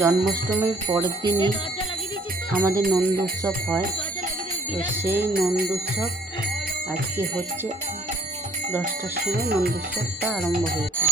জন্মাষ্টমীর পরের দিনই আমাদের নন্দ উৎসব হয়। তো সেই নন্দ উৎসব আজকে হচ্ছে 10টার সময় নন্দ উৎসবটা আরম্ভ হয়েছে।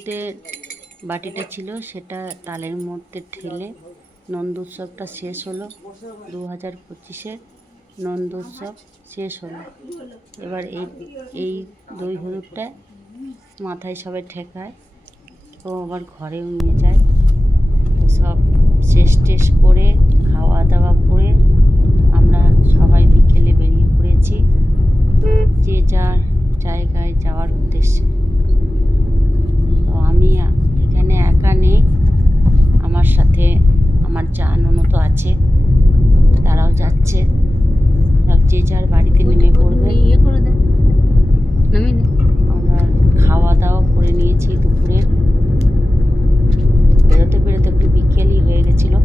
শুরুতে বাটিটা ছিল সেটা তালের মধ্যে ঢেলে নন্দ উৎসবটা শেষ হলো। 2025-এর নন্দ উৎসব শেষ হলো। এবার এই দই হলুদটা মাথায় সবাই ঠেকায়, ও আবার ঘরেও নিয়ে যায়। তো সব শেষ টেস করে খাওয়া দাওয়া করে আমরা সবাই বিকেলে বেরিয়ে পড়েছি যে যার জায়গায় যাওয়ার উদ্দেশ্যে। তো আমি এখানে একা নেই, আমার সাথে আমার যা ননদ আছে, তারাও যাচ্ছে। সব যে যার বাড়িতে নেমে পড়বে। আমরা খাওয়া দাওয়া করে নিয়েছি দুপুরে। বেরোতে বেরোতে একটু বিকেলই হয়ে গেছিলো,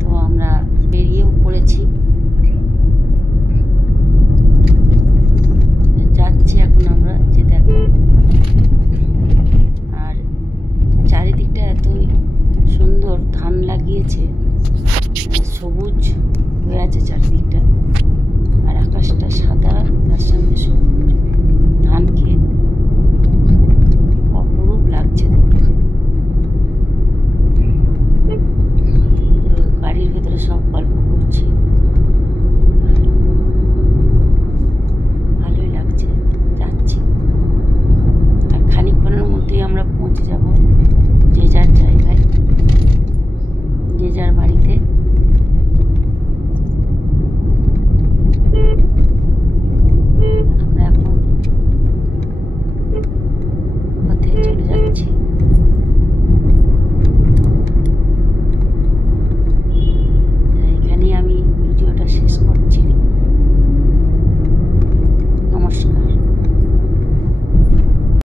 তো আমরা বেরিয়েও পড়েছি। যাচ্ছি এখন আমরা, যে দেখো আর চারিদিকটা এতই সুন্দর, ধান লাগিয়েছে, সবুজ হয়ে আছে চারিদিকটা, আর আকাশটা সাদা, তার সঙ্গে সবুজ ধান ক্ষেত, অপরূপ লাগছে দেখতে। গাড়ির ভেতরে সব গল্প করছি, ভালোই লাগছে। যাচ্ছি আর খানিকক্ষণের মধ্যেই আমরা পৌঁছে যাব যে যার জায়গায়, যে যার বাড়িতে। আমরা এখন পথে চলে যাচ্ছি।